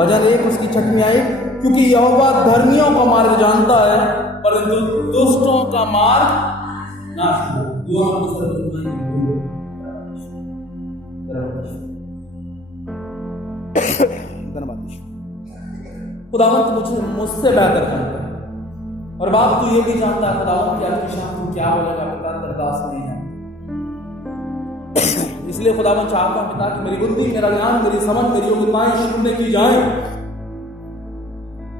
भजन 1 उसकी 6वीं आयत, क्योंकि यहोवा धर्मियों का मार्ग जानता है परंतु दुष्टों का मार्ग नाश हो। धन्यवाद। खुदावंत मुझसे बेहतर जानता है और बाप तू ये भी जानता है खुदावंत कि आज की शाम तू क्या बोलेगा पिता, दरदास नहीं है। इसलिए खुदावंत चाहता पिता कि मेरी बुद्धि, मेरा ज्ञान, मेरी समझ, मेरी योग्यताएं शून्य की जाए।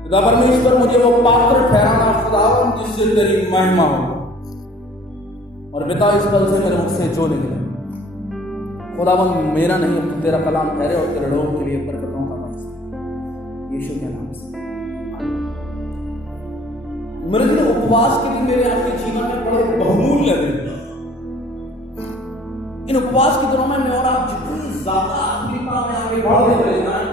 खुदा परमेश्वर मुझे वो पात्र ठहराना खुदावंत जिससे तेरी महिमा हो। और पिता इस पल से मेरे मुख से जो निकले खुदावंत मेरा नहीं तो तेरा कलाम ठहरे और तेरे लोगों के लिए बरकतों का मौसम यीशु के नाम से। मेरे लिए उपवास के दिन मेरे आपके जीवन में बड़े बहुमूल्य दिन। इन उपवास के दिनों में मैं और आप जितनी ज्यादा आत्मिकता में आगे बढ़ते चले जाएं,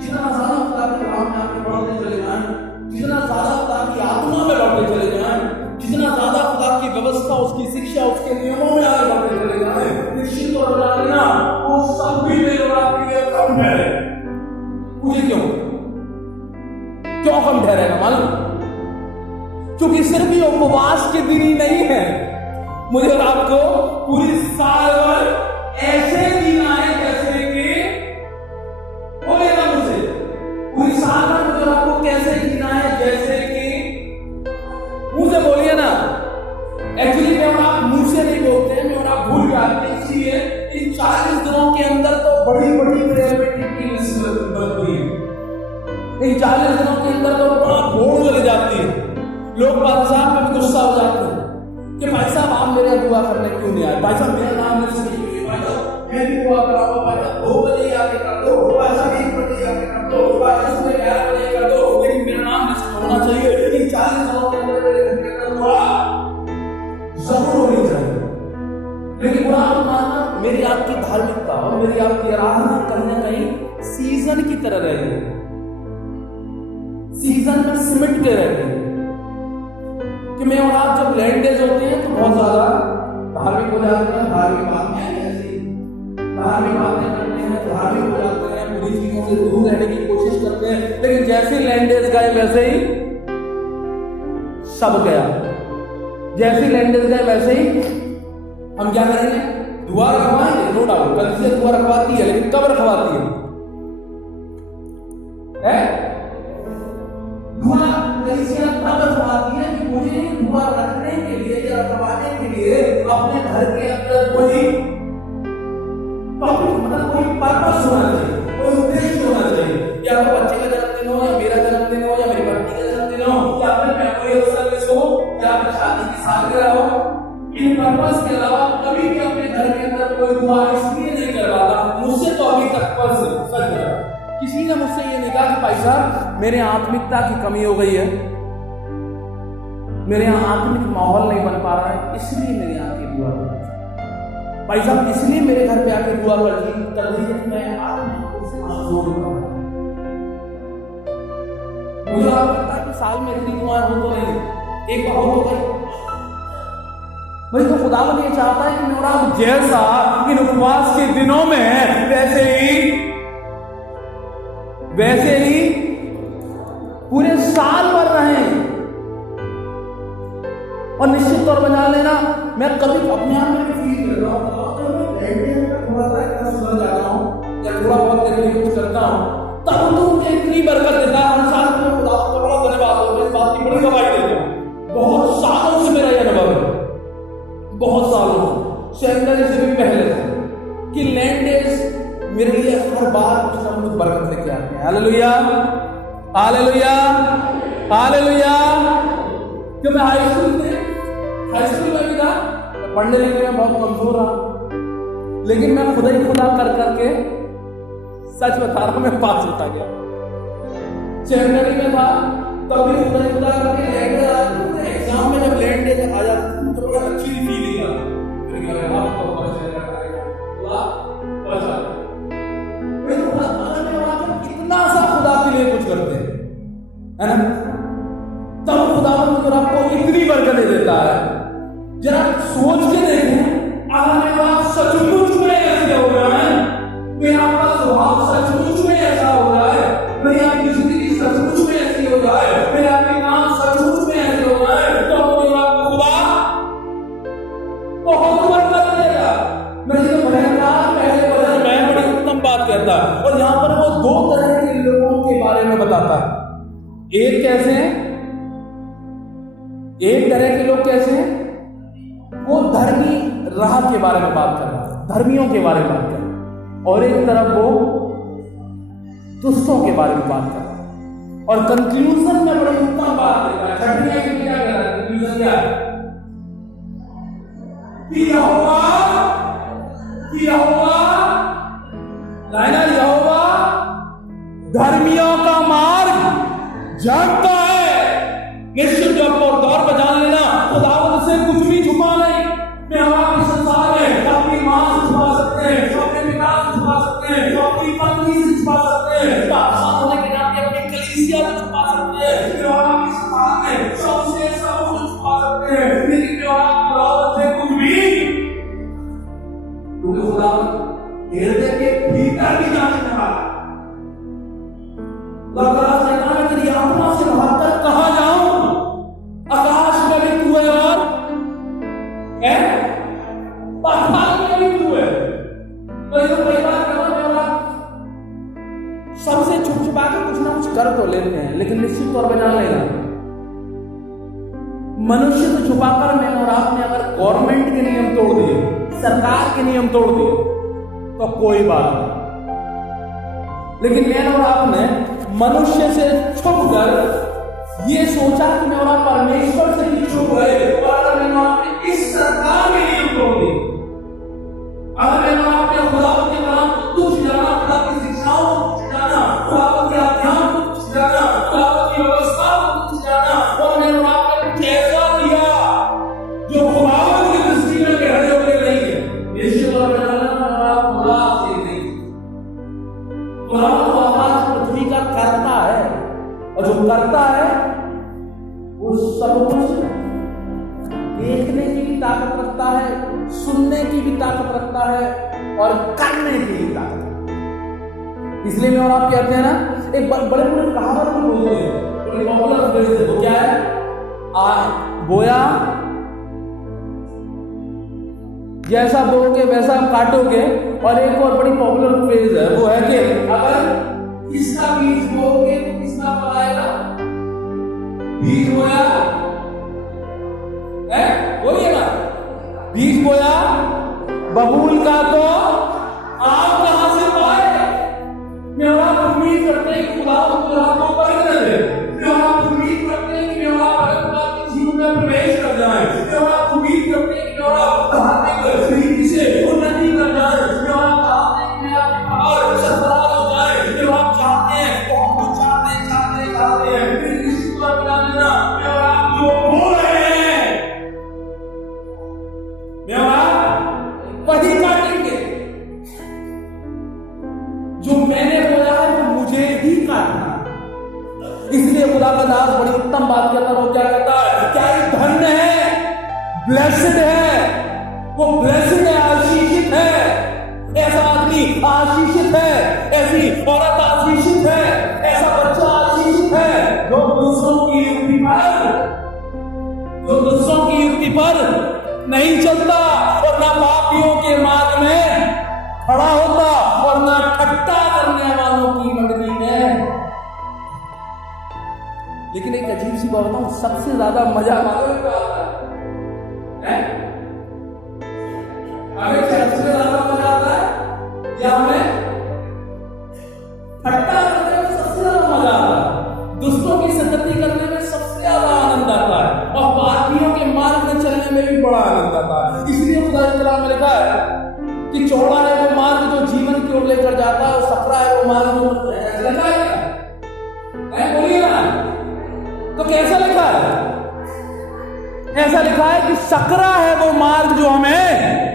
जितना ज्यादा खुदा के कलाम में आगे बढ़ते चले जाएं, जितना ज्यादा खुदा की आत्मा में बढ़ते चले जाएं, जितना ज्यादा खुदा की व्यवस्था, उसकी शिक्षा, उसके नियमों में आगे बढ़ते चले जाएं, निश्चित तौर पर जानेना वो सब भी मेरे और आपके लिए कम ठहरे। मुझे क्यों कम ठहरेगा मालूम? क्योंकि सिर्फ ये उपवास के दिन ही नहीं है, मुझे और आपको पूरी साल भर ऐसे जीना है जैसे कि बोलेगा मुझे पूरी साल भर मुझे और आपको कैसे जीना है जैसे कि मुंह से बोलिए ना। एक्चुअली मैं और आप मुंह से नहीं बोलते हैं, मैं और आप भूल जाते हैं। इसलिए इन 40 दिनों के अंदर तो बड़ी बड़ी प्रेयर की लिस्ट बनती है। इन 40 दिनों के अंदर तो बड़ा भोड़ लग जाती है। लोग बादशाह पे भी गुस्सा हो जाते हैं कि भाई साहब आप मेरे दुआ करने क्यों नहीं आए? भाई साहब मेरा नाम लिस्ट नहीं हुई, भाई साहब मैं भी दुआ कराऊंगा, भाई साहब 2 बजे आके कर दो, भाई साहब 1 बजे आके कर दो, भाई साहब सुबह 11 बजे कर दो, लेकिन मेरा नाम लिस्ट होना चाहिए। इन 40 दिनों के अंदर मेरे घर के अंदर दुआ जरूर होनी चाहिए। लेकिन बुरा मत मानना, मेरी आपकी धार्मिकता और मेरी आपकी आराधना कहीं ना कहीं सीजन की तरह रहेगी, सीजन में सिमट के रहेगी। कि मैं और आप जब लैंड डेज होते हैं तो बहुत ज्यादा धार्मिक हो जाते हैं, धार्मिक बातें ऐसी धार्मिक बातें करते हैं, धार्मिक हो जाते हैं, बुरी चीजों से दूर रहने की कोशिश करते हैं। लेकिन जैसे लैंड डेज गए वैसे ही सब गया, जैसे लैंड डेज गए वैसे ही हम क्या करेंगे? दुआ रखवाएंगे। नो डाउट कल से दुआ रखवाती है, लेकिन कब रखवाती है? दुआ तब रखवाती है कि मुझे दुआ रखने के लिए या रखवाने के लिए अपने घर के अंदर कोई मतलब कोई पर्पस होना चाहिए, कोई उद्देश्य होना चाहिए। या तो बच्चे का जन्मदिन हो, या मेरा जन्मदिन हो, या मेरी पत्नी का जन्मदिन हो, या अपने मेमोरियल सर्विस हो, या अपनी शादी की सालगिरह हो। इन पर्पस के अलावा कभी भी अपने घर के अंदर कोई दुआ इसलिए नहीं करवाता। मुझसे तो अभी तक किसी ने मुझसे ये नहीं कहा कि भाई साहब मेरे आत्मिकता की कमी हो गई है, मेरे यहाँ आत्मिक माहौल नहीं बन पा रहा है, इसलिए मेरे यहाँ की दुआ कर। भाई साहब इसलिए मेरे घर पे आके दुआ कर रही है कि मैं आत्मिक रूप से कमजोर हूं। मुझे लगता है कि साल में इतनी दुआएं हो तो नहीं, एक बार हो तो गई। भाई तो खुदावंद ये चाहता है कि मेरा जैसा इन उपवास के दिनों में है वैसे ही पूरे साल भर रहे। और निश्चित तौर पर जान लेना, मैं कभी अपने आप में फील कर रहा हूं थोड़ा सा सुधर जाता हूं या थोड़ा बहुत देर में कुछ करता हूं, तब तो मुझे इतनी बरकत देता है। हर साल में खुदा का बड़ा धन्यवाद हो, मैं इस बात की बड़ी गवाही देता हूं। बहुत सालों से मेरा यह अनुभव है, बहुत सालों से, सेकेंडरी से भी पहले कि लैंड डेज मेरे लिए हर बार कुछ ना कुछ बरकत लेके आते हैं। Hallelujah, hallelujah, hallelujah. क्यों मैं हाई स्कूल में भी था, पढ़ने लिखने में बहुत कमजोर रहा, लेकिन मैं खुदा ही खुदा कर करके सच बता रहा हूं मैं पास होता गया। सेकेंडरी में था तब भी खुदा ही खुदा करके एग्जाम में जब लैंड डे आ जाता तो बड़ा अच्छी फीलिंग आती। कितना सा खुदा के लिए कुछ करते हैं, है ना? तब खुदावंद आपको इतनी बरकत दे देता है। जरा सोच के देखें, अगर मेरा सचमुच में ऐसे हो रहा है, मेरा आपका स्वभाव सचमुच में ऐसा हो रहा है, मेरी है। और यहां पर वो दो तरह के लोगों के बारे में बताता है। एक कैसे हैं, एक तरह के लोग कैसे हैं, वो धर्मी राह के बारे में बात कर रहा है, धर्मियों के बारे में बात कर रहा है। और एक तरफ वो दुष्टों के बारे में बात कर रहा है। और कंक्लूजन में बड़ी उत्तम बात देता है। छठवीं की क्या कह रहा है, कंक्लूजन क्या है, यहोवा धर्मियों का मार्ग जानता है। निश्चित जब और दौर पर जान लेना, खुदावंद से कुछ भी छुपा नहीं। मैं हमारे संसार में अपनी मां से छुपा सकते हैं, अपने पिता से छुपा सकते हैं, अपनी पत्नी से छुपा सकते हैं, पापसान होने के नाते अपनी कलीसिया से छुपा सकते हैं, हमारे संसार में सबसे सब कुछ छुपा सकते हैं, लेकिन खुदावंद से कुछ भी, क्योंकि खुदावंद हृदय के भीतर भी जानने वाला। तेरी आत्मा से बाहर कहां जाऊं, आकाश में भी तू है और पाताल में भी तू है। तो कई बार सबसे छुप छुपा के कुछ ना कुछ कर तो लेते हैं, लेकिन निश्चित तौर पर जान लेना, मनुष्य से छुपाकर मैंने और आपने अगर गवर्नमेंट के नियम तोड़ दिए, सरकार के नियम तोड़ दिए तो कोई बात नहीं। लेकिन मैंने और आपने मनुष्य से छुपकर ये सोचा कि मैं और आप परमेश्वर से भी छुप गए, और अगर मैंने आपने इस सरकार के नियम तोड़ दिए, अगर मैंने आपने खुदा के कलाम को तुच्छ जाना, खुदा की शिक्षाओं को तुच्छ जाना, खुदा के अध्यात्म को तुच्छ जाना, खुदा की व्यवस्था को तुच्छ जाना, और मैंने और आपने कुछ ऐसा किया जो खुदा की दृष्टि में गहरे होने नहीं है, निश्चित तौर पर खुदा से नहीं, खुदा तो आकाश पृथ्वी का करता है, और जो करता है वो सब कुछ देखने की भी ताकत रखता है, सुनने की भी ताकत रखता है, और करने की भी ताकत रखता है। इसलिए मैं और आप कहते हैं ना, एक बड़े बड़े कहावत भी बोलते हैं, बड़ी पॉपुलर फ्रेज है, वो क्या है, बोया जैसा बोओगे वैसा काटोगे। और एक और बड़ी पॉपुलर फ्रेज है, वो है कि अगर इसका बीज बोओगे तो किसका फल आएगा, बीज बोया है, बोलिए ना, बीज बोया बबूल का तो आप कहां से पाए। मैं आप उम्मीद करते हैं कि खुदा आपको बरकत दे, मैं आप उम्मीद करते हैं कि मैं आप जीवन में प्रवेश कर जाए, मैं आप उम्मीद करते हैं कि आप धार्मिक तरीके से उन्नति कर जाए, मैं आप चाहते हैं कि आपकी पहाड़ सरफराज हो जाए, जो आप चाहते हैं बहुत कुछ चाहते हैं, फिर इसी को बना लेना, मैं आप जो बोल रहे हैं मैं आप वही काटेंगे, जो मैंने बोला है वो मुझे ही काटना। इसलिए खुदा का दास बड़ी उत्तम बात कहता है, वो क्या कहता है, क्या ये धन्य है, ब्लेस्ड है, वो ब्लेस्ड है, आशीषित है, ऐसा आदमी आशीषित है, ऐसी औरत आशीषित है, ऐसा बच्चा आशीषित है जो दूसरों की युक्ति पर नहीं चलता, और ना पापियों के मार्ग में खड़ा होता, और ना ठट्टा करने वालों की मंडली में। लेकिन एक अजीब सी बात बताऊं, सबसे ज्यादा मजा मालूम क्या आता है? हमें सबसे ज्यादा मजा आता है या हमें ठट्टा करने में सबसे ज्यादा मजा आता है, दुष्टों की संगति करने में सबसे ज्यादा आनंद आता है, और पापियों के मार्ग में चलने में भी बड़ा आनंद आता है। इसलिए खुदा के कलाम में लिखा है कि चौड़ा है वो मार्ग जो जीवन की ओर लेकर जाता है, और सकरा है वो मार्ग जो लिखा है, बोलिए ना, तो कैसा लिखा है? ऐसा लिखा है कि सकरा है वो मार्ग जो हमें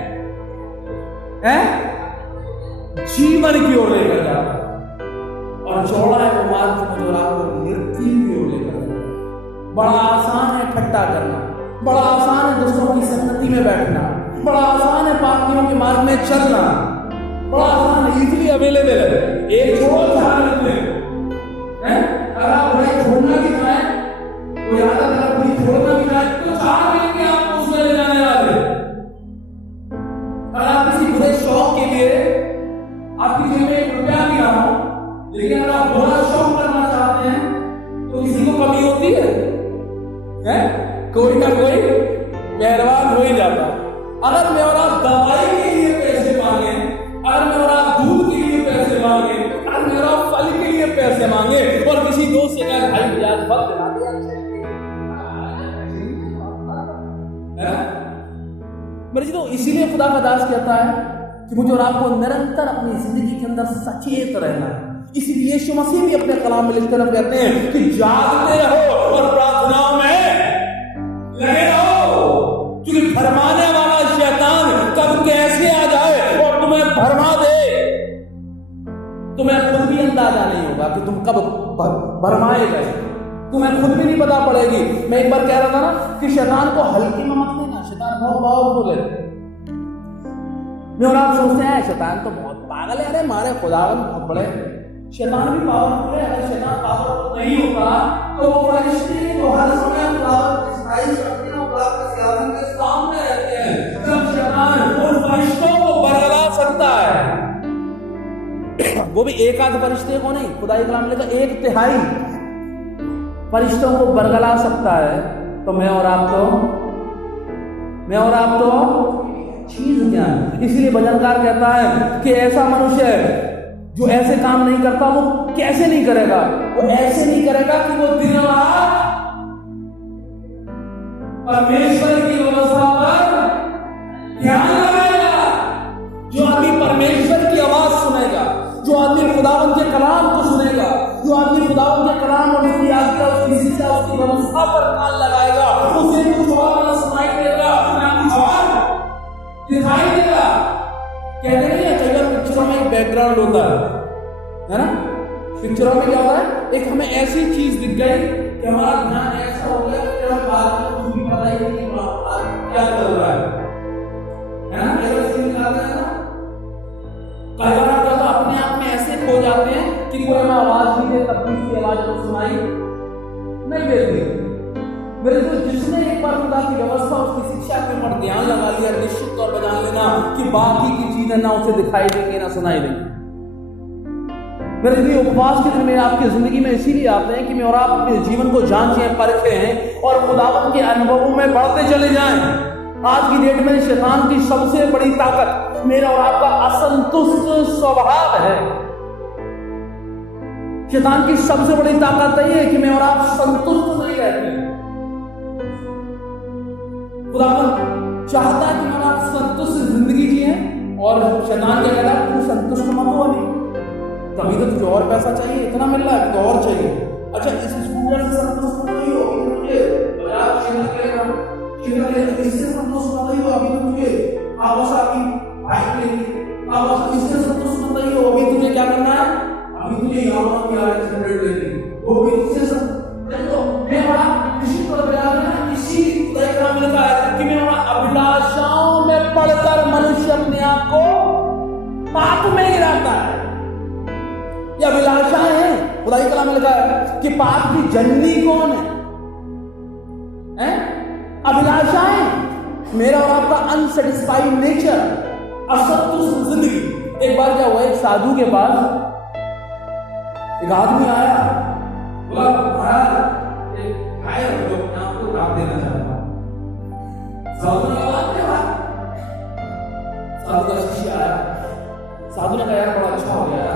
जीवन की ओर लेकर जाता है, और चौड़ा है वो मार्ग जो आपको मृत्यु की ओर लेकर जाता है। बड़ा आसान है ठट्टा करना, बड़ा आसान है दोस्तों की संगति में बैठना, बड़ा आसान है पापियों के मार्ग में चलना, बड़ा आसान है, इजीली अवेलेबल है। एक छोड़ ध्यान रखते हैं, अगर आप बुराई छोड़ना भी चाहे, कोई आदत अगर बुरी छोड़ना भी चाहे तो 4 मिनट में आपको उसमें ले जाने वाले। अगर आप किसी बुरे शौक के लिए आपकी जेब में ₹1 भी ना नहीं जाता। अगर मैं और आप दवाई के लिए पैसे मांगे, अगर मैं और आप दूध के लिए पैसे मांगे, अगर मैं और आप फल के लिए पैसे मांगे और किसी दोस्त से कहे भाई मुझे आज फल दिला दे, मेरे जी, तो इसीलिए खुदा का दास कहता है कि मुझे और आपको निरंतर अपनी जिंदगी के अंदर सचेत रहना है। इसीलिए यीशु मसीह भी अपने कलाम में लिखते रह कहते हैं कि जागते रहो और प्रार्थनाओं में लगे रहो, क्योंकि भरमाने वाला शैतान कब कैसे आ जाए और तुम्हें भरमा दे, तुम्हें खुद भी अंदाजा नहीं होगा कि तुम कब भरमाए गए, तुम्हें खुद भी नहीं पता पड़ेगी। मैं एक बार कह रहा था ना कि शैतान को हल्की में मत लेना, शैतान बहुत पावरफुल है। मैं और आप सोचते हैं शैतान तो बहुत पागल है, अरे हमारे खुदावन बहुत बड़े। शैतान भी पावरफुल है। अगर शैतान पावरफुल नहीं होता तो वो फरिश्ते जो हर समय खुदावन की सफाई करते हैं, खुदा के सियासन के सामने रहते हैं, जब शैतान उन फरिश्तों को बरगला सकता है, वो भी एक आध फरिश्ते को नहीं, खुदा के कलाम में लिखा 1/3 फरिश्तों को बरगला सकता है, तो मैं और आप तो चीज क्या है। इसलिए भजनकार कहता है कि ऐसा मनुष्य है जो ऐसे काम नहीं करता, वो कैसे नहीं करेगा, वो ऐसे नहीं करेगा कि वो दिन रात परमेश्वर की व्यवस्था पर ध्यान लगाएगा। जो आदमी परमेश्वर की आवाज सुनेगा, जो आदमी खुदावंत के कलाम को सुनेगा, जो आदमी खुदावंत के कलाम और उसकी आज्ञा, उसकी शिक्षा, उसकी व्यवस्था पर कान लगाएगा, उसे कुछ और न सुनाई देगा, ना कुछ और दिखाई देगा। कहते नहीं है, कई बार पिक्चरों में एक बैकग्राउंड होता है ना, पिक्चरों में क्या होता है, एक हमें ऐसी चीज दिख गई कि हमारा ध्यान ऐसा हो गया कि हम बाद में कुछ भी पता ही नहीं क्या चल रहा है ना। ऐसा सीन निकालते हैं ना, कई बार आप अपने आप में ऐसे खो जाते हैं कि कोई हमें आवाज नहीं दे, तब भी उसकी आवाज को सुनाई नहीं देती। मेरे तो जिसने एक बार खुदा की व्यवस्था, उसकी शिक्षा के ऊपर ध्यान लगा लिया, निश्चित तौर पर जान लेना कि बाकी की चीजें ना उसे दिखाई देंगे ना सुनाई देंगी। मेरे लिए उपवास के दिन में आपकी जिंदगी में इसीलिए आते हैं कि मैं और आप अपने जीवन को जांचें, परखें और खुदावन के अनुभवों में बढ़ते चले जाएं। आज की डेट में शैतान की सबसे बड़ी ताकत मेरा और आपका असंतुष्ट स्वभाव है। शैतान की सबसे बड़ी ताकत यह है कि मैं और आप संतुष्ट नहीं रहते। खुदावन चाहता है कि मैं आप संतुष्ट जिंदगी जिए, और शैतान क्या कहता है, तू संतुष्ट मत हो अभी, कभी तो तुझे और पैसा चाहिए, इतना मिल रहा है तो और चाहिए। अच्छा, इस स्कूटर से संतुष्ट नहीं हो, मुझे बाजार शेयर करेगा, इससे संतुष्ट नहीं हो, अभी तो मुझे आवासा की बाइक लेनी, आवासा इससे संतुष्ट नहीं हो, अभी तुझे क्या करना है, अभी तुझे यामा की RX 100 लेनी, वो भी इससे तो मैं बड़ा निश्चित तौर पर इसी डायग्राम में लिखा है कि मैं अभिलाषाओं में पड़कर मनुष्य अपने आप को पाप में गिराता है। ये अभिलाषाएं हैं, खुदा के कलाम में लिखा है कि पाप की जननी कौन है? अभिलाषाएं, मेरा और आपका अनसेटिस्फाइड नेचर, असंतुष्ट जिंदगी। एक बार क्या हुआ, एक साधु के पास एक आदमी आया, बोला महाराज एक गाय जो अपने आप को रात देना चाहता है। साधु ने बात किया, साधु का शिष्य आया, साधु ने कहा यार बड़ा अच्छा हो गया,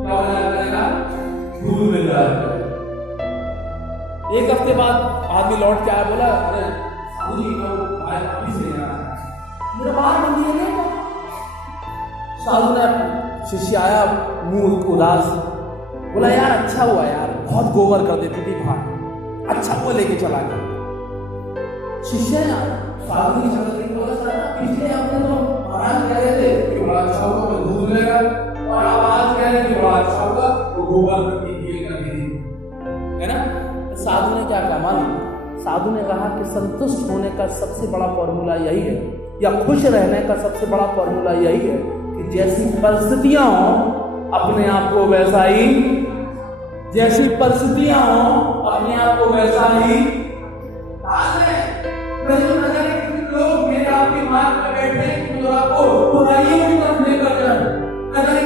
क्या करेगा, दूध मिल रहा है। एक हफ्ते बाद आदमी लौट के आया, बोला अरे साधु जी को गाय वापिस लेना है, मेरा बाहर बंद दिया नहीं। साधु ने शिष्य आया मुंह उदास, बोला यार अच्छा हुआ यार, बहुत गोबर कर देती थी बाहर, अच्छा हुआ लेके चला गया। शिष्य साधु की चल रही, बोला पिछले हफ्ते तो महाराज कह रहे थे कि बड़ा अच्छा होगा तो दूध मिलेगा, और अब आज कह रहे हैं कि बड़ा अच्छा होगा तो गोबर करके है ना। साधु ने क्या कहा मालूम, साधु ने कहा कि संतुष्ट होने का सबसे बड़ा फॉर्मूला यही है, या खुश रहने का सबसे बड़ा फॉर्मूला यही है कि जैसी परिस्थितियां हो अपने आप को वैसा ही, जैसी परिस्थितियां हो अपने आप को वैसा ही लोग मेरे आपके मार्ग में बैठे हैं जो आपको बुराइयों की तरफ लेकर जाए।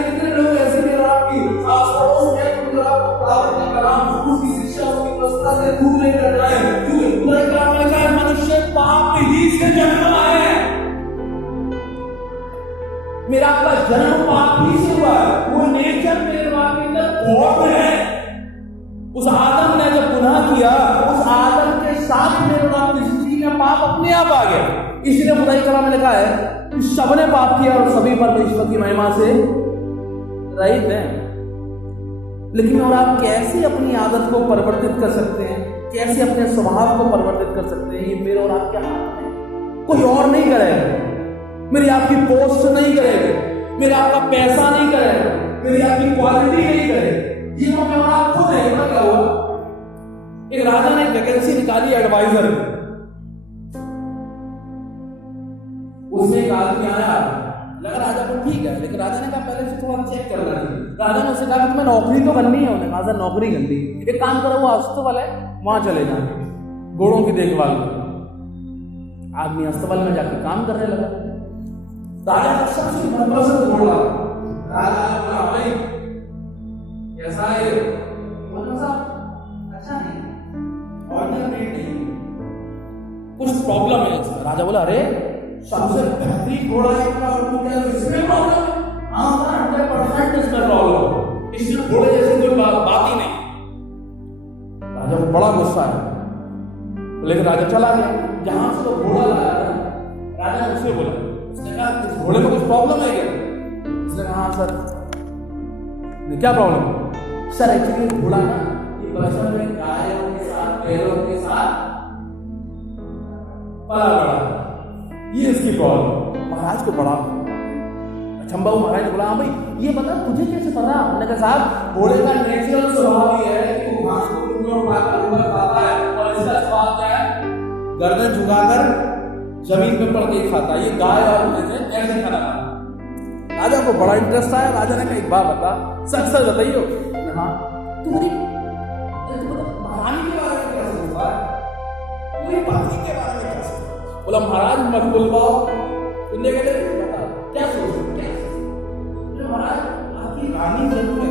कितने लोग ऐसे मेरे आपकी आस पड़ोस में जो आपको खुदावंत के कलाम, उसकी शिक्षा, उसकी व्यवस्था से दूर लेकर जाए, क्योंकि खुदा के कलाम में लिखा है मनुष्य पाप ही से जन्मा है। मेरा आपका जन्म पाप ही से हुआ है। वो नेचर मेरे बाप के अंदर बहुत है। उस आदम ने जब गुनाह किया, उस आदम के साथ मेरे बाप की जिंदगी में पाप अपने आप आ गया। इसलिए खुदाई कलाम में लिखा है कि सबने पाप किया और सभी परमेश्वर की महिमा से रहित हैं। लेकिन और आप कैसे अपनी आदत को परिवर्तित कर सकते हैं, कैसे अपने स्वभाव को परिवर्तित कर सकते हैं, ये मेरे और आपके हाथ में। कोई और नहीं करेगा, मेरी आपकी पोस्ट नहीं करेगा, मेरा आपका पैसा नहीं करेगा, मेरी आपकी क्वालिटी नहीं करेगी। जीवन में और आप खुद है। क्या हुआ, एक राजा ने वैकेंसी निकाली एडवाइजर। उसने एक आदमी आया, लगा राजा को ठीक है, लेकिन राजा ने कहा पहले से थोड़ा चेक करना है। राजा ने उससे कहा कि तुम्हें नौकरी तो करनी है। उन्होंने कहा सर नौकरी करनी, एक काम करो, वो अस्तबल है वहां चले जाए, घोड़ों की देखभाल करो। आदमी अस्तबल में जाकर काम करने लगा। राजा का सबसे मनपसंद घोड़ा। राजा ने बोला भाई कैसा है? अच्छा नहीं, ऑर्डिनरी नहीं, कुछ प्रॉब्लम है इसमें। राजा बोला अरे सबसे बेहतरीन घोड़ा है और तू क्या इसमें प्रॉब्लम? हाँ 100% इसमें प्रॉब्लम, इसमें घोड़े जैसी कोई बात ही नहीं। राजा को बड़ा गुस्सा है, लेकिन राजा चला गया। जहां से वो घोड़ा लाया था, राजा ने उससे बोला, उसने कहा इस घोड़े में कुछ प्रॉब्लम है क्या? उसने कहा हाँ सर। क्या प्रॉब्लम? सर एक्चुअली घोड़ा ना ये बचपन में गायों के साथ बैलों के साथ पला बड़ा, ये इसकी प्रॉब्लम। महाराज को बड़ा अचंभा हुआ। महाराज ने बोला हाँ भाई ये बता तुझे कैसे पता? हमने कहा साहब घोड़े का नेचुरल स्वभाव ये है कि वो घास को उठाकर ऊपर खाता है, और इसका स्वभाव क्या है? गर्दन झुकाकर जमीन पे पड़ के खाता है। ये गाय और भैंस ऐसे खाना खाता। राजा को बड़ा इंटरेस्ट आया। राजा ने कहा एक बात बता, सच सच बताइए। हाँ तुम्हारी महारानी के बारे में क्या सोचता है? तुम्हारी पत्नी के बारे में क्या सोचता है? बोला महाराज मत बुलवाओ। उन्हें कहते बता क्या सोचते? क्या महाराज आपकी रानी जरूर है,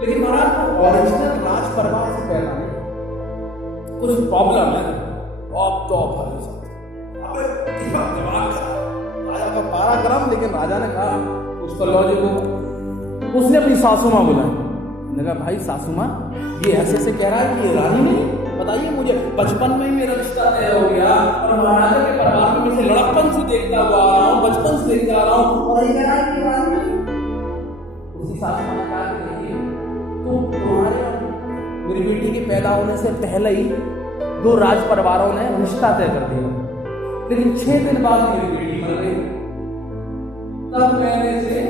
लेकिन महाराज ओरिजिनल राज परिवार से पैदा नहीं, कुछ प्रॉब्लम है। अब तो राजा का पारा गरम। लेकिन राजा ने कहा उसका लॉजिक हो। उसने अपनी सासू माँ बुलाई। कहा भाई सासू माँ ये ऐसे ऐसे कह रहा है कि ये रानी नहीं, बताइए मुझे, बचपन में ही मेरा रिश्ता तय हो गया और महाराजा के परिवार में से लड़कपन से देखता हुआ आ रहा हूँ, बचपन से देखता आ रहा हूँ, और ये कह रहा है कि रानी नहीं। उसी सासू माँ ने कहा कि तो तुम्हारे मेरी बेटी के पैदा होने से पहले ही 2 राज परिवारों ने रिश्ता तय कर दिया, लेकिन 6 दिन बाद मेरी बेटी मर गई। तब मैंने से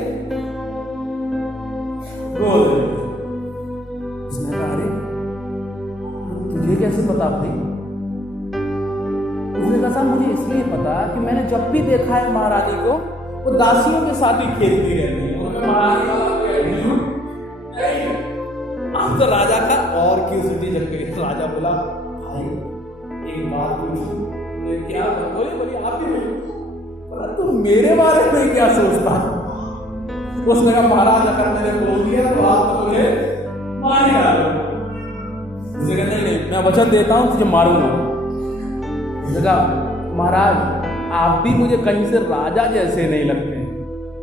उसने कहा अरे तुझे कैसे पता भाई? उसने कहा साहब मुझे इसलिए पता कि मैंने जब भी देखा है महारानी को, वो दासियों के साथ ही खेलती रहती है। महारानी अब तो राजा का और क्यूरियोसिटी जग गई। राजा बोला भाई एक बात पूछूं? क्या बोली आप ही नहीं, तू मेरे बारे में क्या सोचता? उसने कहा महाराज अगर मैंने बोल दिया तो आप तो मुझे मार ही डालो। उसने कहा नहीं मैं वचन देता हूं तुझे मारूंगा। उसने कहा महाराज आप भी मुझे कहीं से राजा जैसे नहीं लगते।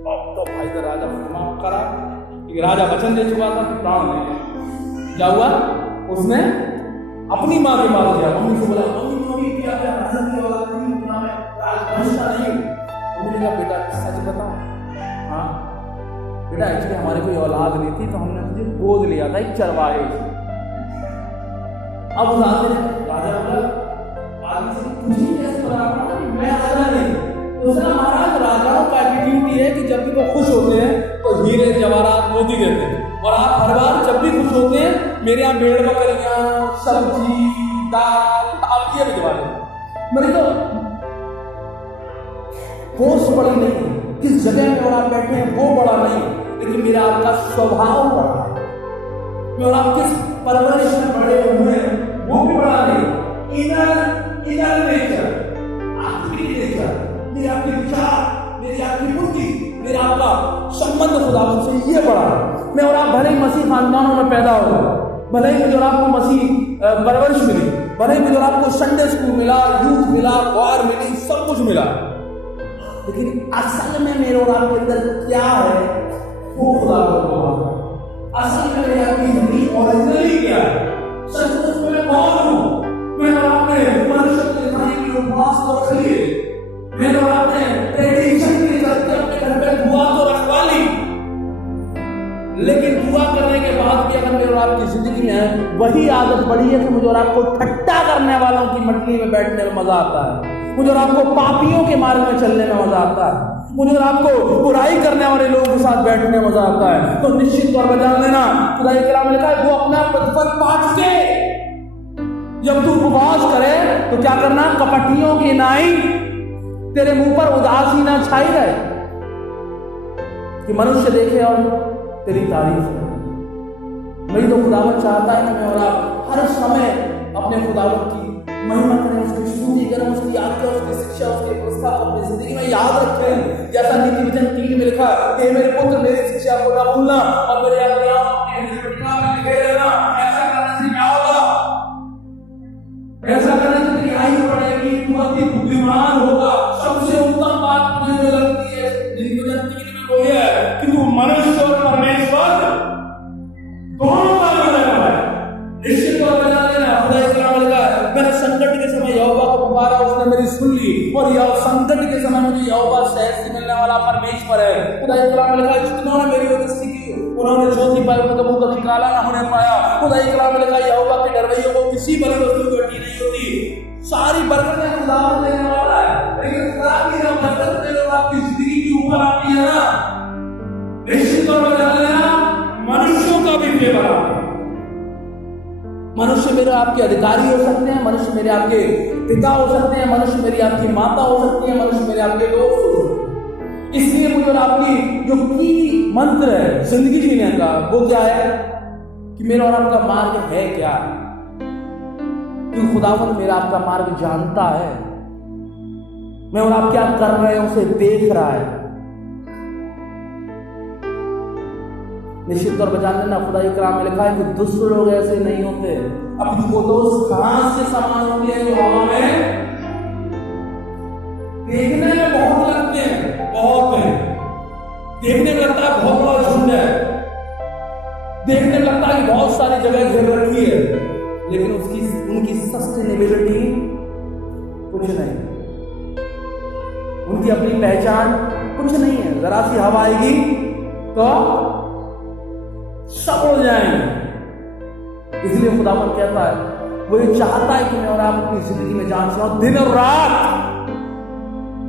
अब तो भाई तो राजा माफ करा, राजा वचन दे चुका था, प्राण नहीं। क्या हुआ? उसने अपनी माँ के पास गया, मम्मी से बोला मम्मी क्या राजा की औलाद नहीं, नहीं। उन्होंने कहा बेटा सच बताओ। हाँ बेटा एक्चुअली हमारी कोई औलाद नहीं थी तो हमने तुझे गोद लिया था एक चरवाहे से। अब उस आदमी ने राजा बोला आदमी से तुझे कैसे पता कि मैं राजा नहीं? तो उसने महाराज राजाओं का एटीट्यूड ये है कि जब भी वो खुश होते हैं तो हीरे जवाहरात मोती देते हैं, और आप हर बार जब भी खुश होते हैं मेरे यहाँ भेड़ बकरियां सब्जी दाल ये भिजवा दें। मेरी तो पोस्ट बड़ी नहीं, किस जगह में और आप बैठे हैं वो बड़ा नहीं, लेकिन मेरा आपका स्वभाव बड़ा है। और आप किस परवरिश में बड़े हुए हैं वो भी बड़ा नहीं। इनर नेचर, आपकी नेचर, मेरी आपकी विचार, मेरी आपकी बुद्धि, मेरा आपका संबंध खुदावंद से ये बड़ा है। मैं और आप भले ही मसीह खानदानों में पैदा हो, भले ही मुझे और आपको मसीह परवरिश मिली, भले ही मुझे और आपको संडे स्कूल मिला, यूथ मिला, वार मिली, सब कुछ मिला, लेकिन असल में मेरे और आपके अंदर क्या है वो खुदा को मालूम है। असल में मेरी आपकी जिंदगी ओरिजिनली क्या है, सचमुच में कौन हूं। मैं और आपने मनुष्य को दिखाने की उपवास तो रख लिए, मैं और आपने ट्रेडिशन के चलते अपने घर पे दुआ तो रखवा ली, लेकिन दुआ करने के बाद भी अगर मेरे और आपकी जिंदगी में वही आदत पड़ी है कि मुझे और आपको ठट्टा करने वालों की मंडली में बैठने में मजा आता है, मुझे और आपको पापियों के मार्ग में चलने में मजा आता है, मुझे और आपको बुराई करने वाले लोगों के साथ बैठने में मजा आता है, तो निश्चित तौर पर जान लेना खुदा के कलाम में लिखा है वो अपना प्रतिफल पा चुके। जब तू उपवास करे तो क्या करना, कपटियों की नाई तेरे मुंह पर उदासी ना छाई रहे कि मनुष्य देखे और तेरी तारीफ करे। मेरी तो खुदावत चाहता है कि मैं और आप हर समय अपने खुदावत की महिमा करें, उसकी स्तुति करें, उसकी आज्ञा, उसकी शिक्षा, उसकी व्यवस्था को अपनी जिंदगी में याद रखें। जैसा नीति वचन 3 में लिखा है, मेरे पुत्र मेरी शिक्षा को ना भूलना और मेरे आज्ञाओं अपने हृदय में लिखे रहना। ऐसा करने से क्या होगा, ऐसा करने से तेरी आयु बढ़ेगी, तू अति बुद्धिमान होगा। सबसे उत्तम बात मुझे जो लगती है नीति वचन 3 में वो ये है कि तू मनुष्य और परमेश्वर दोनों का मिलन है। निश्चित तौर पर जान लेना खुदा के कलाम में लिखा है, मैंने संकट के समय यहोवा को पुकारा, उसने मेरी सुन ली, और यह संकट के समय मुझे यहोवा शहर से मिलने वाला परमेश्वर है। खुदा के कलाम में लिखा है, जितनों ने मेरी ओर सीखी उन्होंने ज्योति पाई, उनका मुंह कभी काला ना होने पाया। खुदा के कलाम में लिखा है, यहोवा के डरवैयों को किसी बड़ी वस्तु की हड्डी नहीं होती। सारी बरकतें खुदावंद देने वाला है, लेकिन खुदा की जब बरकत तेरे और आपकी जिंदगी के ऊपर आती है ना, निश्चित तौर पर जान लेना मनुष्यों का भी फेवर आता है। मनुष्य मेरे आपके अधिकारी हो सकते हैं, मनुष्य मेरे आपके पिता हो सकते हैं, मनुष्य मेरी आपकी माता हो सकती है, मनुष्य मेरे आपके दोस्त हो सकते हैं। इसलिए मुझे और आपकी जो की मंत्र है जिंदगी जीने का वो क्या है कि मेरा और आपका मार्ग है क्या, क्योंकि खुदावंद मेरा आपका मार्ग जानता है, मैं और आप क्या कर रहे हैं उसे देख रहा है। निश्चित तौर पर जान लेना खुदा के कलाम में लिखा है कि दुष्ट लोग ऐसे नहीं होते, अब वो दोस्त घास के समान होते हैं जो हवा में देखने में बहुत लगते हैं, बहुत है देखने में लगता है बहुत बड़ा झुंड है, देखने में लगता है कि बहुत सारी जगह घेर रखी है, लेकिन उसकी उनकी सस्टेनेबिलिटी कुछ नहीं, उनकी अपनी पहचान कुछ नहीं है। जरा सी हवा आएगी तो सब उड़ जाएंगे। इसलिए खुदावंद कहता है, वो ये चाहता है कि मैं और आप अपनी जिंदगी में जान सको दिन और रात।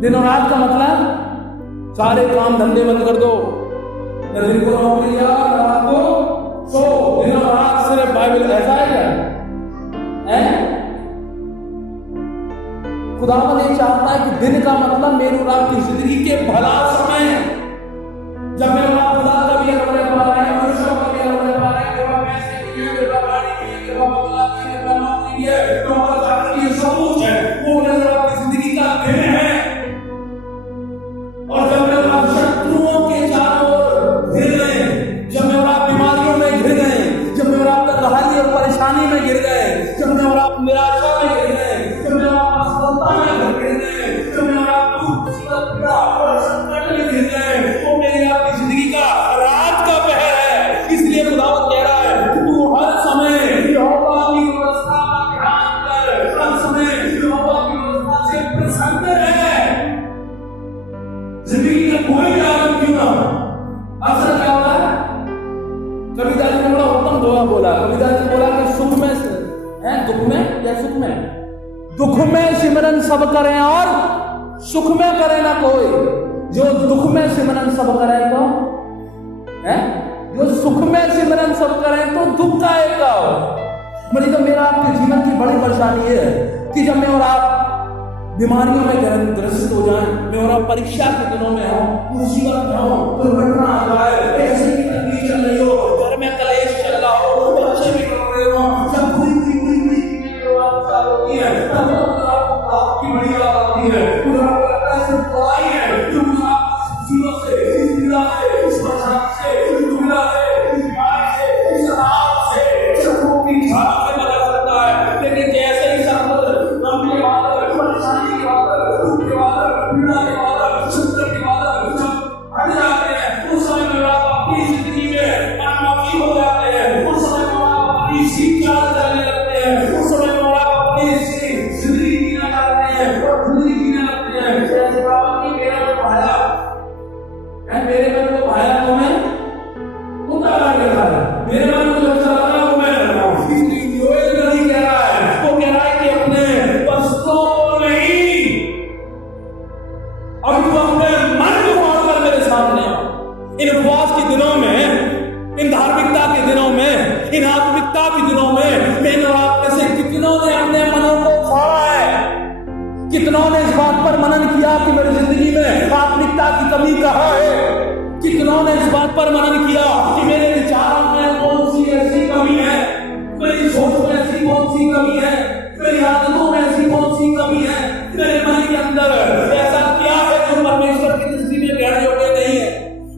दिन और रात का मतलब सारे काम धंधे बंद कर दो, न दिन को नौकरी या रात को सो, दिन और रात सिर्फ बाइबल। ऐसा है क्या है? खुदावंद ये चाहता है कि दिन का मतलब मेरे और आपकी जिंदगी के भला समय, जब मैं और आप खुदा का भी रखने पा रहे हैं, मनुष्य का भी रखने पा रहे हैं, मेरे पास पैसे नहीं है, मेरे पास गाड़ी नहीं है, मेरे पास बंगला नहीं है, मेरे पास नौकरी नहीं है, तो हमारा जाकर ये सब कुछ है, वो मेरे और आपकी जिंदगी का दिन है। और जब मेरे और आप शत्रुओं के चारों ओर घिर गए, जब मेरे और आप बीमारियों में घिर गए, जब मेरे और आप तन्हाई और परेशानी में गिर गए, जब मेरे और आप निराशा में गिर गए, जब मेरे और आप असफलता में गिर गए, जब मेरे और आप मुसीबत पीड़ा और संकट में गिर गए, वो मेरी आपकी जिंदगी का रात का पहर है। इसलिए खुदावंद कह रहा है कि तू हर समय यहोवा की व्यवस्था का ध्यान कर, हर समय यहोवा की व्यवस्था से प्रसन्न रह। जिंदगी का कोई भी आनंद क्यों ना हो, अक्सर क्या होता है, कविता जी ने बड़ा उत्तम दोहा बोला। कविता जी ने बोला कि सुख में है, दुख में या सुख में, दुख में सिमरन सब करें और सुख में करे ना कोई। जो दुख में सिमरन सब करें तो है, जो सुख में सिमरन सब करें तो दुख का एक मेरी तो मेरा आपके जीवन की बड़ी परेशानी है कि जब मैं और आप बीमारियों में ग्रसित हो जाए, मैं और आप परीक्षा के दिनों में हो, मुसीबत में हो, दुर्घटना आ जाए, ऐसी भी तकलीफ चल रही हो, घर में कलेश चल रहा हो, बच्चे भी रो रहे हो, जब बुरी होती है तब आपकी बड़ी बात आती है, आपको लगता है सिर्फ दवाई है, क्योंकि आप जीवन से, इस पीड़ा से, इस परेशानी से, इस दुविधा से, इस बीमारी से, इस अनाथ से, सबको की झाड़ से बचा सकता है। लेकिन जैसे ही सब गम के बादल, परेशानी के बादल, दुख के बादल, पीड़ा के बादल, तुम अपने मन को मारकर मेरे सामने आओ। इन उपवास के दिनों में, इन धार्मिकता के दिनों में, इन आत्मिकता के दिनों में मैंने और आप में से कितनों ने अपने मनों को फाड़ा है? कितनों ने इस बात पर मनन किया कि मेरी जिंदगी में आत्मिकता की कमी कहाँ है? कितनों ने इस बात पर मनन किया कि मेरे विचारों में कौन सी ऐसी कमी है, मेरी सोच में ऐसी कौन सी कमी है, मेरी आदतों में ऐसी कौन सी कमी है, मेरे मन के अंदर ऐसा क्या है जो परमेश्वर की दृष्टि में ग्रहण योग्य नहीं है?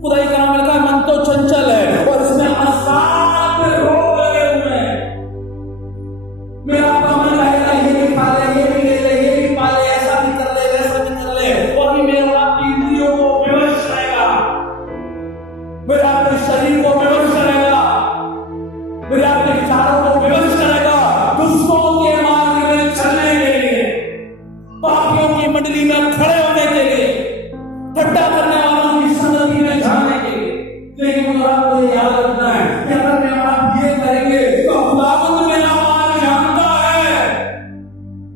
खुदाई का नाम का मन तो चंचल है और इसमें असाध्य रोग लगे हुए हैं। मेरा आपका मन रहेगा ये भी खा ले, ये भी ले ले, ये भी पा ले, ऐसा भी कर ले, वैसा भी कर ले, और भी मेरे आपकी इंद्रियों को विवश रहेगा, मेरे आपके शरीर को विवश रहेगा, मेरे आपके विचारों को विवश करेगा, दुष्टों के मार्ग में चलने के लिए, पापियों की मंडली में खड़े होने के लिए, ठट्टा करने वालों की संगति में जाने के लिए। लेकिन मुझे आपको ये याद रखना है कि अगर मैं आप ये करेंगे तो खुदावंद मेरा मार्ग जानता है,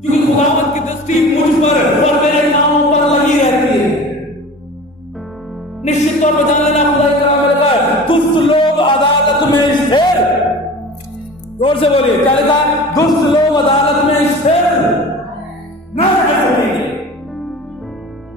क्योंकि खुदावंद की दृष्टि मुझ पर और मेरे नामों पर लगी रहती है। निश्चित तौर पर जान लेना, खुदा का नाम लिखा है, दुष्ट लोग अदालत में स्थिर, जोर से बोलिए, क्या लिखा है? दुष्ट लोग अदालत में स्थिर न रह सकेंगे।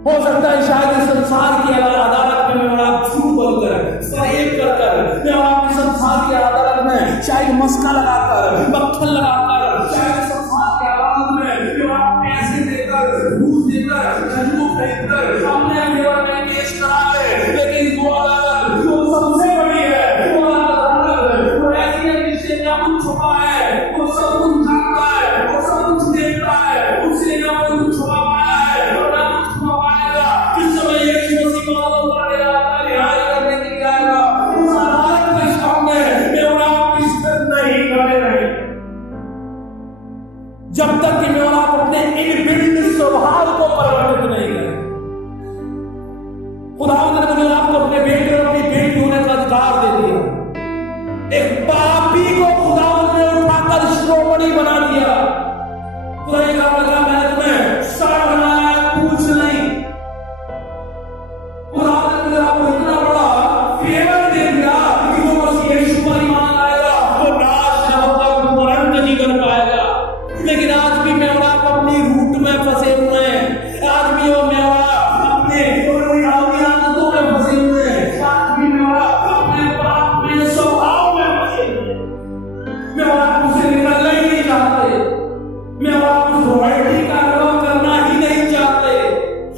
हो सकता है शायद इस संसार की अदालत में मैं आप झूठ बोलकर, सरेब कर मैं आपके संसार की अदालत में शायद मस्का लगाकर, मक्खन लगाकर, शायद संसार की अदालत में मैं आप पैसे देकर, घूस देकर, झंडू खरीदकर अपने फेवर में केस करा ले। लेकिन वो अदालत जो सबसे बड़ी है, वो अदालत वो ऐसी है जिससे ना कुछ छुपा है, वो सब कुछ जानता है, वो सब कुछ देखता है, उससे ना कुछ छुपा पाया है और ना कुछ छुपा पाएगा। जिस समय यीशु मसीह को ऊपर ले जाकर रिहाई करने के लिए आएगा, उस अदालत के सामने मैं और आप स्थिर नहीं खड़े रहे, जब तक कि मैं और आप अपने इनबिल्ट स्वभाव को परिवर्तित नहीं करें। खुदावंद ने मुझे आपको अपने बेटे और अपनी बेटी होने का अधिकार दे दिया। एक पापी को खुदावंद ने उठाकर श्रोमणी बना दिया। खुदा का नाम लगा, मैंने तुम्हें सर बनाया, पूछ नहीं। खुदावंद ने आपको इतना बड़ा फेवर दे दिया कि जो मसीह यीशु पर ईमान लाएगा वो नाश न होगा, तुरंत जीवन पाएगा। लेकिन आज भी मैं और आप अपनी रूट में फंसे हुए हैं। आज भी वो मैं और आप अपने आदतों में फंसे हुए हैं। आज भी मैं और आप अपने पाप में, स्वभाव में फंसे हुए हैं। मैं और आप उसे निकलना ही नहीं चाहते। मैं और आप उस रॉयल्टी का अनुभव करना ही नहीं चाहते।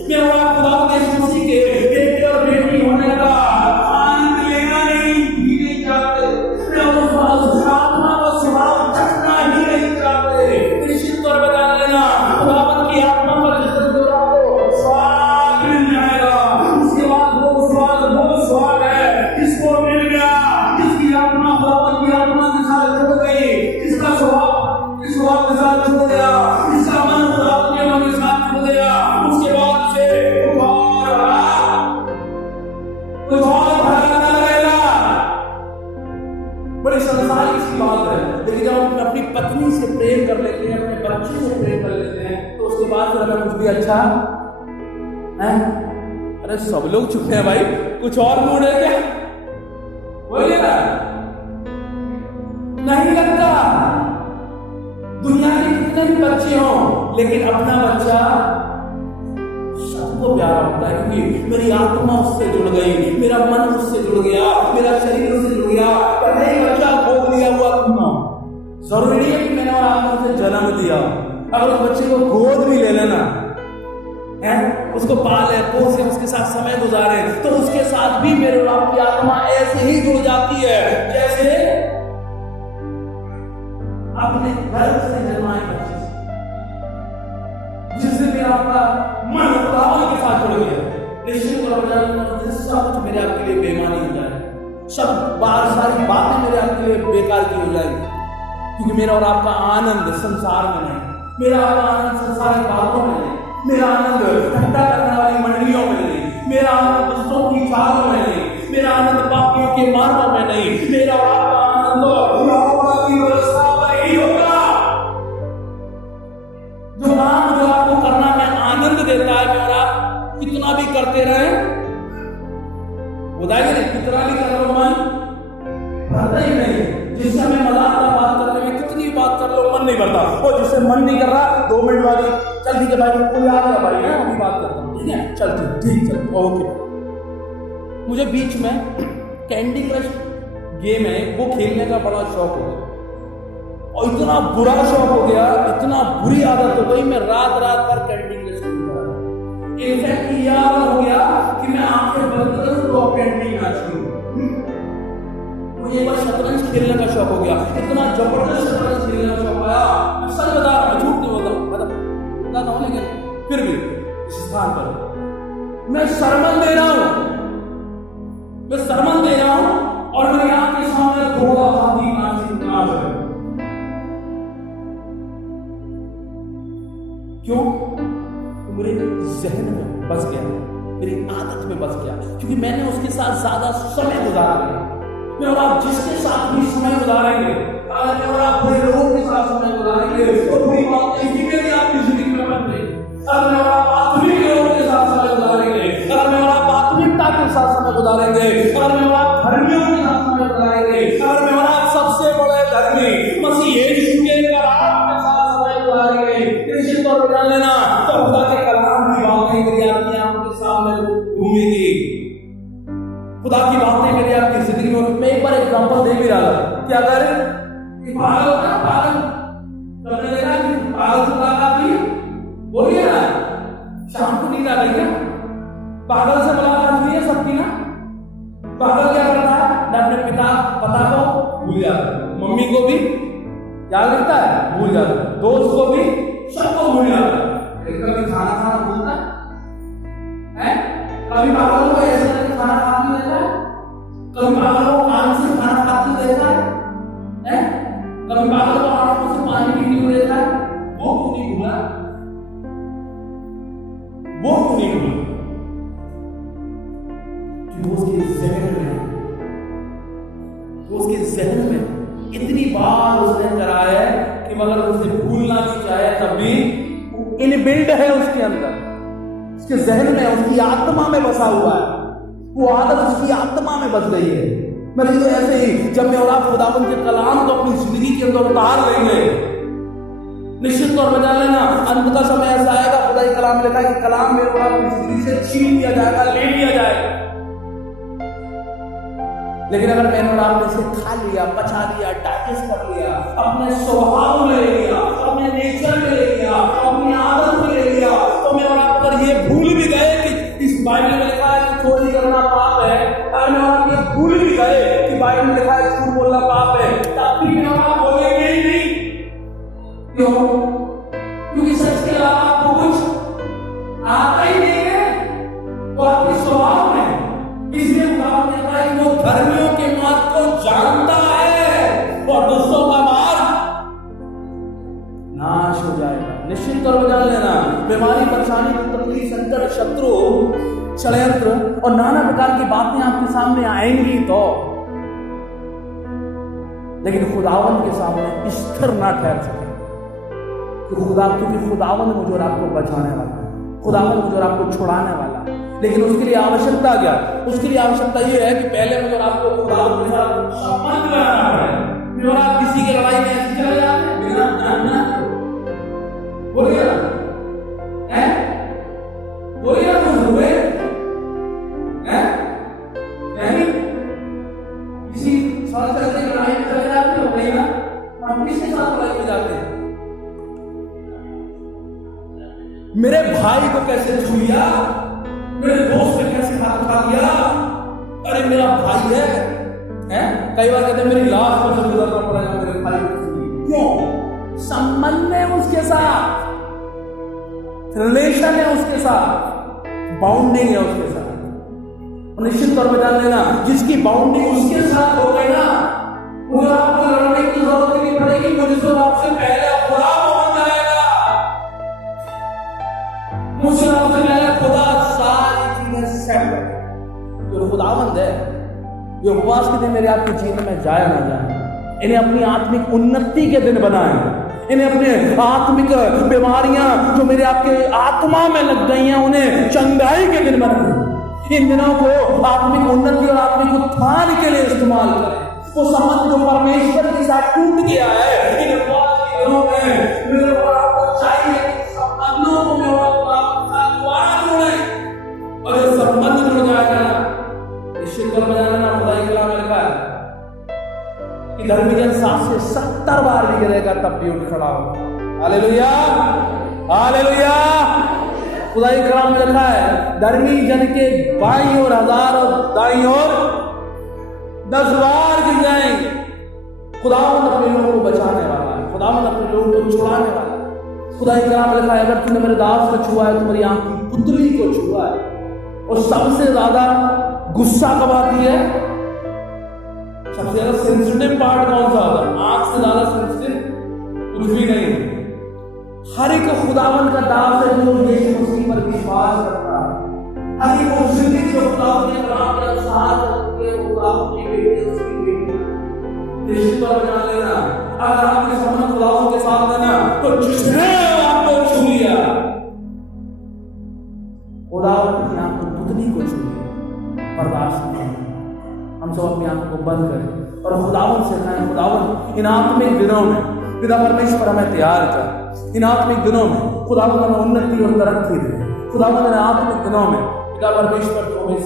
मैं और आप खुदा यीशु मसीह के बेटे और बेटी होने का आनंद लेना नहीं चाहते। मैं उस आत्मा का स्वभाव चखना ही नहीं चाहते। निश्चित तौर पर जान लेना, खुदावंद की आत्मा पर जिस दिन आपको स्वाद मिल जाएगा, उसके बाद वो स्वाद है जिसको मिल गया, जिसकी आत्मा खुदावंद की आत्मा के साथ जुड़ गई, जिसका स्वभाव इस स्वभाव के साथ जुड़ गया, जिसका मन खुदावंद के मन के साथ जुड़ गया, उसके बाद से कुछ और भटकना लगेगा। बड़ी संसार की बात है, लेकिन जब हम अपनी पत्नी से प्रेम कर लेते हैं, अपने बच्चे से प्रेम कर लेते हैं, तो उसके बाद फिर हमें कुछ भी अच्छा है? अरे सब लोग चुप हैं भाई, कुछ और मूड है क्या? बोलिएगा, नहीं लगता। दुनिया के कितने भी बच्चे हों, लेकिन अपना बच्चा सबको प्यारा होता है, क्योंकि मेरी आत्मा उससे जुड़ गई, मेरा मन उससे जुड़ गया, मेरा शरीर उससे जुड़ गया। पहले ही बच्चा गोद लिया हुआ क्यों? जरूरी नहीं है कि मैंने और आपने उसे जन्म दिया। अगर उस बच्चे को गोद भी ले लेना है, उसको पाले, पोसे, उसके साथ समय गुजारे, तो उसके साथ भी मेरे और आपकी आत्मा ऐसे ही जुड़ जाती है जैसे अपने गर्भ से जन्माए बच्चे से, जिससे मेरा आपका मन खुदावंद के साथ जुड़ गया। निश्चित तौर पर सब कुछ मेरे आपके लिए बेमानी हो जाए, सब सारी बातें मेरे आपके लिए बेकार की हो जाएगी, क्योंकि मेरा और आपका आनंद संसार में नहीं, मेरा आपका आनंद संसार की बातों में नहीं, मेरा आनंद ठट्टा करने वाली मंडलियों में नहीं, मेरा आनंद दुष्टों की चालों में नहीं, मेरा आनंद पापियों के मार्गों में नहीं, मेरा और आपका आनंद यहोवा की व्यवस्था में ही होगा। जो काम जो आपको करना में आनंद देता है, और आप कितना भी करते दे रहे हैं? बताइए कितना भी कर लो मन भरता ही नहीं। जिस समय मजा आता बात करने में, कितनी बात कर लो मन नहीं भरता। और जिससे मन नहीं कर रहा 2 मिनट वाली, चल ठीक है भाई, कोई आ गया भाई, है अभी बात करता हूँ, ठीक है, चल ठीक चल ओके। मुझे बीच में कैंडी क्रश गेम है वो खेलने का बड़ा शौक हो गया, और इतना बुरा शौक हो गया, इतना बुरी आदत हो गई, मैं रात भर कैंडी क्रश खेलता रहा। इनफैक्ट ये हो गया कि मैं आंखें बंद करूं तो कैंडी मैच करूं। मुझे एक बार शतरंज खेलने का शौक हो गया, इतना जबरदस्त शतरंज खेलने का शौक आया, मैं सच बता रहा हूं, झूठ नहीं बोलता हूं, लेकिन फिर भी इस स्थान पर मैं शर्मन दे रहा हूं, और मेरी आंख के सामने घोड़ा हाथी नाच रहे। क्यों? मेरे जहन में बस गया, मेरी आदत में बस गया, क्योंकि मैंने उसके साथ ज्यादा समय गुजारा है। मैं और आप जिसके साथ भी समय गुजारेंगे, अगर आप बुरे लोगों के साथ समय गुजारेंगे तो बुरी बातें ही मेरी आपकी जिंदगी में बन गई। अगर मैं और आप आत्मिक लोगों के साथ समय गुजारेंगे, अगर मैं और आप आत्मिकता के साथ समय गुजारेंगे, अगर मैं और आप धर्मियों के साथ समय गुजारेंगे, अगर मैं और आप सबसे बड़े धर्मी मसीह यीशु के कलाम के साथ समय गुजारेंगे, निश्चित तौर पर जान लेना तो खुदा के कलाम की बातें मेरी आपकी आंखों के सामने घूमेगी। खुदा की बातें मेरी आपकी जिंदगी में। मैं एक बार एग्जांपल दे भी रहा था कि अगर पागल का पागल तुमने देखा कि पागल से मुलाकात हुई, बोलिए ना, शाम को नींद आ गई क्या? पागल से मुलाकात हुई है सबकी ना? पागल क्या करता है? मैं अपने पता को भूल जाता है, मम्मी को भी याद रखता है, भूल जाता है, दोस्त को भी, सबको भूल जाता है। कभी खाना भूलता है? कभी पागल को ऐसे करके खाना खाते देखा है? कभी पागल को कान से खाना खाते देखा है? कभी पागल को आंखों से पानी पीते हुए देखा है? वो क्यों नहीं भूला? उसके जहन में इतनी बार उसने करा है कि मगर उसे भूलना भी चाहे तब भी इनबिल्ड है उसके अंदर, उसके जहन में, उसकी आत्मा में बसा हुआ है, वो आदत उसकी आत्मा में बस गई है। मेरे तो ऐसे ही जब मैं और आप खुदावंद के कलाम को अपनी जिंदगी के अंदर उतार लेंगे, निश्चित तौर पर जान लेना अंत का समय ऐसा आएगा, खुदा के कलाम में लिखा है कि कलाम मेरे और आपकी जिंदगी से छीन लिया जाएगा, ले लिया जाएगा। लेकिन अगर मैंने और आपने इसे खा लिया, पचा लिया, डाइजेस्ट कर लिया, अपने स्वभाव में ले लिया, अपने नेचर में ले लिया, अपनी आदत में ले लिया, तो मैं और आप अगर ये भूल भी गए कि इस बाइबल में लिखा है कि चोरी करना पाप है, अगर मैं और आप ये भूल भी गए कि बाइबल में लिखा है झूठ बोलना पाप है, तब भी मैं और आप बोलेंगे ही नहीं। क्यों? क्योंकि सच के अलावा आपको कुछ आता ही नहीं है, वो आपके स्वभाव में। इसलिए खुदावंद कहता है कि वो धर्मियों के मार्ग को जानता है और दुष्टों का मार्ग नाश हो जाएगा। निश्चित तौर पर जान लेना, बीमारी, परेशानी, तकलीफ, संकट, शत्रु, षड्यंत्र और नाना प्रकार की बातें आपके सामने आएंगी तो, लेकिन खुदावंद के सामने स्थिर ना ठहर सके। क्योंकि खुदावंद मुझे और आपको बचाने वाला है, खुदावंद मुझे और आपको छुड़ाने वाला है। लेकिन उसके लिए आवश्यकता क्या? उसके लिए आवश्यकता ये है कि पहले मुझे और आपको खुदावंद के साथ संबंध बनाना पड़ेगा। फिर आप किसी की लड़ाई में ऐसे चले जाते हैं बिना जानना, बोलिए ना, बोलिए ना, हुए नहीं किसी सड़क चलते लड़ाई में चले जाते हो नहीं ना, हम किसके साथ लड़ाई में जाते हैं? मेरे भाई को कैसे छू लिया, मेरे दोस्त ने कैसे हाथ उठा लिया, अरे मेरा भाई है? कई बार कहते हैं मेरी लाश पर से गुजरना पड़ेगा मेरे भाई को छू लिया। क्यों? संबंध है उसके साथ, रिलेशन है उसके साथ, बाउंडिंग है उसके साथ। और निश्चित तौर पर जान लेना, जिसकी बाउंडिंग उसके साथ हो गई ना, मुझे आपको लड़ने की जरूरत नहीं पड़ेगी, मुझे तो आपसे पहले खुदा पहुंच जाएगा, मुझसे आपसे पहले खुदा सारी चीजें सेट करेगा। जो खुदावंद है, जो उपवास के दिन मेरे आपके जीवन में जाए ना जाए, इन्हें अपनी आत्मिक उन्नति के दिन बनाए, इन्हें अपने आत्मिक बीमारियां जो मेरे आपके आत्मा में लग गई हैं उन्हें चंगाई के दिन बनाए। इन दिनों को आत्मिक उन्नति और आत्मिक उत्थान के लिए इस्तेमाल करें। वो संबंध जो परमेश्वर के साथ टूट गया है, इन उपवास के दिनों में मेरे और आपको चाहिए कि संबंधों को मेरे और आपके साथ दोबारा जोड़ें। और जब संबंध जुड़ जाएगा ना, निश्चित तौर पर जानना खुदाई कलाम में लिखा है कि धर्मी जन 60 से 70 बार भी गिरेगा तब भी उठ खड़ा होगा। Hallelujah, hallelujah. खुदाई कलाम में लिखा है धर्मी जन के बाईं ओर 1000 और दाईं ओर 10 बार गिर जाएंगे। खुदावंद अपने लोगों को बचाने वाला है, खुदावंद अपने लोगों को छुड़ाने वाला है। खुदाई कलाम में लिखा है अगर तूने मेरे दास को छुआ है तो मेरी आंख की पुतली को छुआ है। और सबसे ज्यादा गुस्सा कब आती है? सबसे ज्यादा सेंसिटिव पार्ट कौन सा होता है? आंख से ज्यादा सेंसिटिव कुछ भी नहीं। हर एक खुदावंद का दास है जो यीशु मसीह पर विश्वास करता है। हर एक वो जिंदगी जो खुदावंद के कलाम के अनुसार चलती है, वो खुदावंद की बेटी है, उसकी बेटी है। निश्चित तौर पर जान लेना, अगर आपके संबंध खुदावंद के साथ है ना, तो जिसने आपको छू लिया, खुदावंद की आंख पुतली को छू लिया, बर्दाश्त नहीं। हम सब अपनी आंखों को बंद करें और खुदावंद से कहें खुदावंद इन आत्मिक दिनों में पिता परमेश्वर हमें तैयार कर। इन आत्मिक दिनों में खुदावंद हमें उन्नति और तरक्की दे। खुदावंद इन आत्मिक दिनों में पिता परमेश्वर को हमें